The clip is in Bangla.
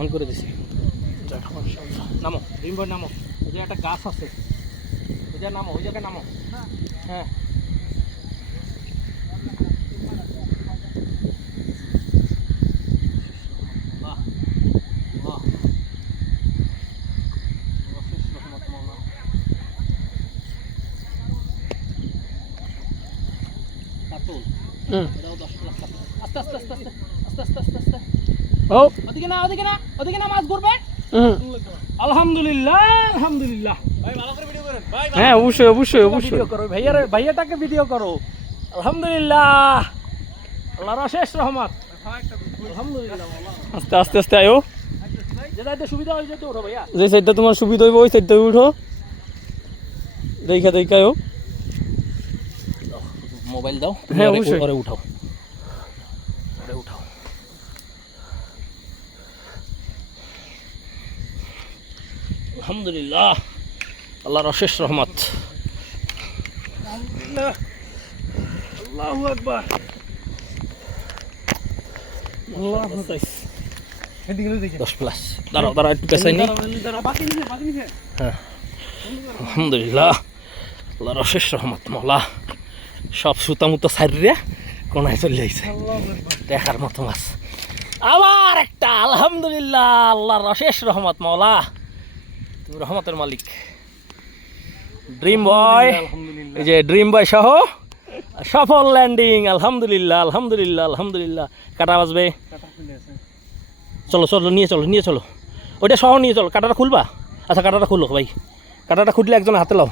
অন করে দিছি। নামো ড্রিম বয় নামো। ওই যে একটা গাছ আছে, ওই যে নামো, ওই জায়গায় নামো। হ্যাঁ বাহ বাহ, আস্তে আস্তে আস্তে আস্তে আস্তে আস্তে আস্তে আস্তে। ও ওদিকে না, ওদিকে না, ওদিকে না, মাছ ঘুরবে। আলহামদুলিল্লাহ আলহামদুলিল্লাহ। ভাই ভালো করে ভিডিও করেন ভাই। হ্যাঁ অবশ্যই অবশ্যই অবশ্যই ভিডিও করো, ভাইয়াটাকে ভিডিও করো। আলহামদুলিল্লাহ, আল্লাহর অশেষ রহমত। আলহামদুলিল্লাহ। আস্তে আস্তে আস্তে আয়ো, যেটাতে সুবিধা হয়ে যেতে ওঠো ভাইয়া, যে সাইডটা তোমার সুবিধা হইব ওই সাইডটা উঠো। দেখা দেখাও, মোবাইল দাও। হ্যাঁ অবশ্যই, ওরে উঠাও, ওরে উঠাও। আলহামদুলিল্লাহ, আল্লাহর অশেষ রহমত। আল্লাহু আকবার। আল্লাহু আকবার। 10 প্লাস। দাঁড়াও দাঁড়াও, একটু পেছাই নি। হ্যাঁ আলহামদুলিল্লাহ, আল্লাহর অশেষ রহমত। মওলা সব সুতা মুতো সাইরিয়া কোনায় চলে যাইছে, দেখার মতো মাছ। আবার একটা, আলহামদুলিল্লাহ, আল্লাহর অশেষ রহমত। মওলা তুমি রহমতের মালিক। ড্রিম বয়, এই যে ড্রিম বয় সহ সফল ল্যান্ডিং। আলহামদুলিল্লাহ আলহামদুলিল্লাহ আলহামদুলিল্লাহ। কাটা বাজবে, চলো চলো নিয়ে চলো, নিয়ে চলো, ওইটা সহ নিয়ে চলো। কাটাটা খুলবা? আচ্ছা কাটাটা খুলো ভাই, কাটাটা খুললে একজন হাতে লাও।